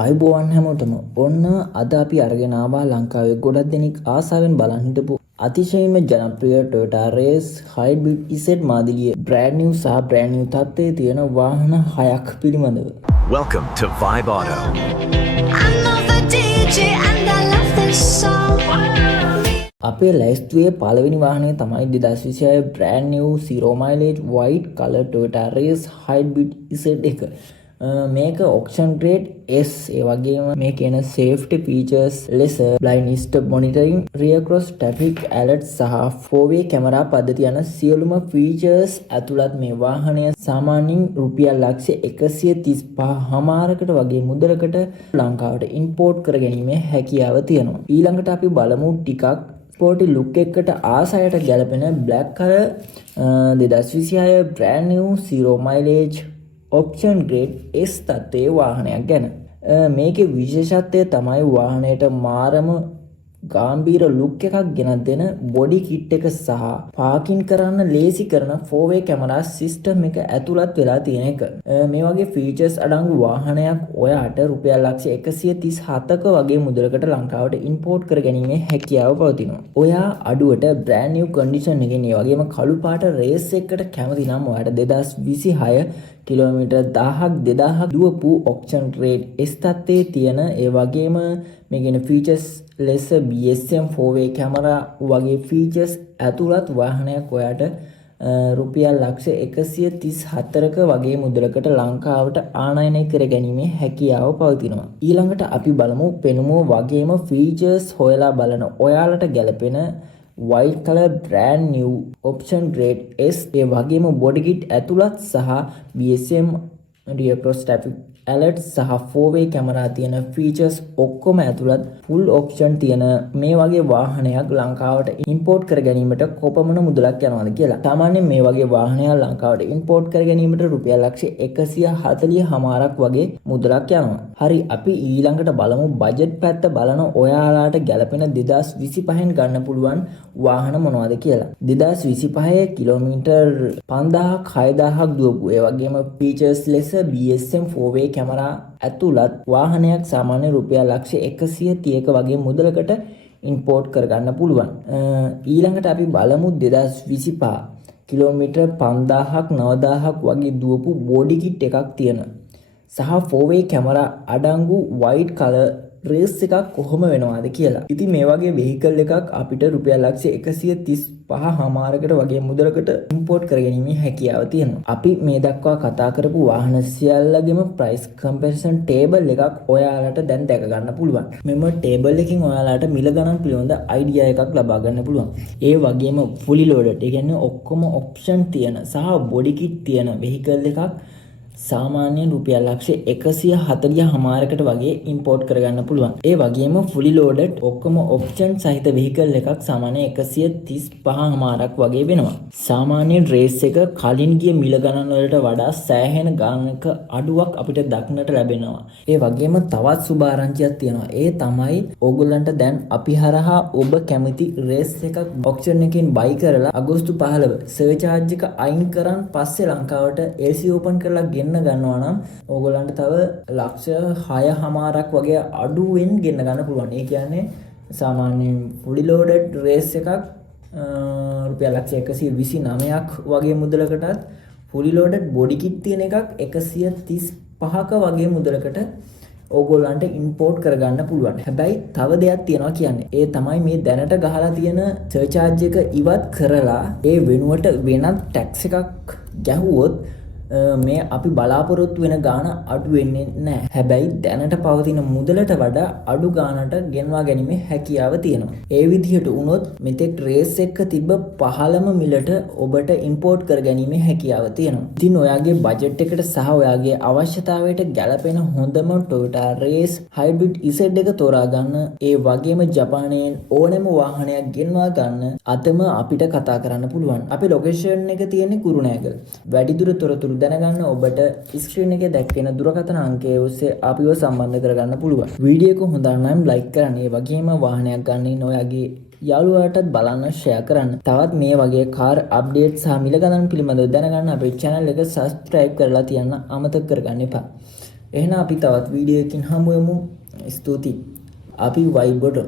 ආයුබෝවන් හැමෝටම. ඔන්න අද අපි අරගෙන ආවා ලංකාවේ ගොඩක් දෙනෙක් ආසාවෙන් බලන් හිටපු අතිශයින්ම ජනප්‍රිය Toyota Race Hybrid EZ මාදිලියේ brand new සහ brand new තත්ත්වයේ තියෙන වාහන 6ක් පිළිබඳව. Welcome to Vibe Auto. අපේ ලැයිස්තුවේ පළවෙනි වාහනය තමයි 2026 brand new zero mileage white color Toyota Race Hybrid EZ එක. මේක auction grade S ඒ වගේම මේකේ එන safety features ලෙස blind stop monitoring, rear cross traffic alert සහ 4-way camera පද්ධතිය යන සියලුම features ඇතුළත් මේ වාහනය සාමාන්‍යයෙන් රුපියල් ලක්ෂ 135,000කට වගේ මුදලකට ලංකාවට import කර ගැනීමේ හැකියාව තියෙනවා. ඊළඟට අපි බලමු ටිකක් ස්පෝර්ටි ලුක් එකකට ආසයට ගැලපෙන black color 2026 brand new zero mileage option grade S තත්ත්වයේ වාහනයක් ගැන. මේකේ විශේෂත්වය තමයි වාහනයට මාරම ගාම්භීර ලුක් එකක් ගෙනත් දෙන බොඩි කිට් එක සහ පාකින් කරන්න ලේසි කරන 4-way camera system එක ඇතුළත් වෙලා තියෙන එක. මේ වගේ features අඩංගු වාහනයක් ඔයාට රුපියල් ලක්ෂ 137ක වගේ මුදලකට ලංකාවට import කර ගැනීමේ හැකියාව පවතිනවා. ඔයා අඩුවට brand new condition එකකින් ඒ වගේම කළු පාට race එකකට කැමති නම් ඔයාට 2026 කිලෝමීටර් 1000ක් 2000ක් දුවපු auction grade S තත්ත්වයේ තියෙන ඒ වගේම මේකේ features ලෙස BSM 4-way camera වගේ features ඇතුළත් වාහනයක් ඔයාට රුපියල් ලක්ෂ 134ක වගේ මුදලකට ලංකාවට ආනයනය කර ගැනීමේ හැකියාව පවතිනවා. ඊළඟට අපි බලමු පෙනුමෝ වගේම features හොයලා බලන ඔයාලට ගැලපෙන white color brand new option grade S ඒ වගේම body kit ඇතුළත් සහ BSM rear cross traffic alert සහ 4-way camera තියෙන features ඔක්කොම ඇතුළත් full option තියෙන මේ වගේ වාහනයක් ලංකාවට import කර ගැනීමට කොපමණ මුදලක් යනවද කියලා. සාමාන්‍යයෙන් මේ වගේ වාහනයක් ලංකාවට import කර ගැනීමට රුපියල් ලක්ෂ 140,000ක් වගේ මුදලක් යනවා. හරි, අපි ඊළඟට බලමු බජට් පැත්ත බලන ඔයාලාට ගැලපෙන 2025න් ගන්න පුළුවන් වාහන මොනවද කියලා. 2025 කිලෝමීටර් 5000ක් 6000ක් දුවපු ඒ වගේම features ලෙස BSM 4-way camera ඇතුළත් වාහනයක් සාමාන්‍ය රුපියල් ලක්ෂ 130ක වගේ මුදලකට import කරගන්න පුළුවන්. ඊළඟට අපි බලමු 2025 කිලෝමීටර් 5000ක් 9000ක් වගේ දුවපු body kit එකක් තියෙන සහ 4-way camera අඩංගු white color race එකක් කොහොම වෙනවද කියලා. ඉතින් මේ වගේ vehicle එකක් අපිට රුපියල් ලක්ෂ 135,000කට වගේ මුදලකට import කරගැනීමේ හැකියාව තියෙනවා. අපි මේ දක්වා කතා කරපු වාහන සියල්ලගෙම price comparison table එකක් ඔයාලට දැන් දැක ගන්න පුළුවන්. මෙම table එකකින් ඔයාලට මිල ගණන් පිළිබඳ idea එකක් ලබා ගන්න පුළුවන්. ඒ වගේම fully loaded, ඒ කියන්නේ ඔක්කොම option තියෙන සහ body kit තියෙන vehicle එකක් සාමාන්‍යයෙන් රුපියල් ලක්ෂ 140,000කට වගේ import කරගන්න පුළුවන්. ඒ වගේම fully loaded ඔක්කොම option සහිත vehicle එකක් සාමාන්‍යයෙන් 135,000ක් වගේ වෙනවා. සාමාන්‍යයෙන් race එක කලින් ගිය මිල ගණන් වලට වඩා සෑහෙන ගානක අඩුවක් අපිට දක්නට ලැබෙනවා. ඒ වගේම තවත් සුබ ආරංචියක් තියෙනවා. ඒ තමයි ඕගොල්ලන්ට දැන් අපි හරහා ඔබ කැමති race එකක් auction එකකින් buy කරලා අගෝස්තු 15 surcharge එක අයින් කරන් පස්සේ ලංකාවට LC open කරලා ගන්නවා නම් ඕගොල්ලන්ට තව ලක්ෂ 6,000ක් වගේ අඩුවෙන් ගෙන්න ගන්න පුළුවන්. ඒ කියන්නේ සාමාන්‍යයෙන් fully loaded race එකක් රුපියල් ලක්ෂ 129ක් වගේ මුදලකටත් fully loaded body kit තියෙන එකක් 135ක වගේ මුදලකට ඕගොල්ලන්ට import කරගන්න පුළුවන්. හැබැයි තව දෙයක් තියෙනවා කියන්නේ. ඒ තමයි මේ දැනට ගහලා තියෙන surcharge එක ඉවත් කරලා ඒ වෙනුවට වෙනත් tax එකක් ගැහුවොත් මේ අපි බලාපොරොත්තු වෙන ගාන අඩු වෙන්නේ නැහැ. හැබැයි දැනට පවතින මුදලට වඩා අඩු ගානට ගෙන්වා ගැනීමේ හැකියාව තියෙනවා. ඒ විදිහට වුණොත් මෙතෙක් රේස් එක තිබ්බ පහළම මිලට ඔබට import කර ගැනීමේ හැකියාව තියෙනවා. ඉතින් ඔයාගේ බජට් එකට සහ ඔයාගේ අවශ්‍යතාවයට ගැලපෙන හොඳම Toyota Race Hybrid EZ එක තෝරා ගන්න. ඒ වගේම ජපානයෙන් ඕනෑම වාහනයක් ගෙන්වා ගන්න අතම අපිට කතා කරන්න පුළුවන්. අපේ ලොකේෂන් එක තියෙන්නේ කුරුණෑගල. වැඩිදුර තොරතුරු දැනගන්න ඔබට ස්ක්‍රීන් එකේ දැක්වෙන දුරකථන අංකය ඔස්සේ අපිව සම්බන්ධ කරගන්න පුළුවන්. වීඩියෝ එක හොඳ නම් ලයික් කරන්න. ඒ වගේම වාහනයක් ගන්න ඉන්න ඔයාගේ යාළුවාටත් බලන්න ෂෙයා කරන්න. තවත් මේ වගේ කාර් අප්ඩේට් සහ මිල ගණන් පිළිබඳව දැනගන්න අපේ channel එක subscribe කරලා තියන්න අමතක කරගන්න එපා. එහෙනම් අපි තවත් වීඩියෝ එකකින් හමු වෙමු. ස්තුතියි. අපි වයිබොට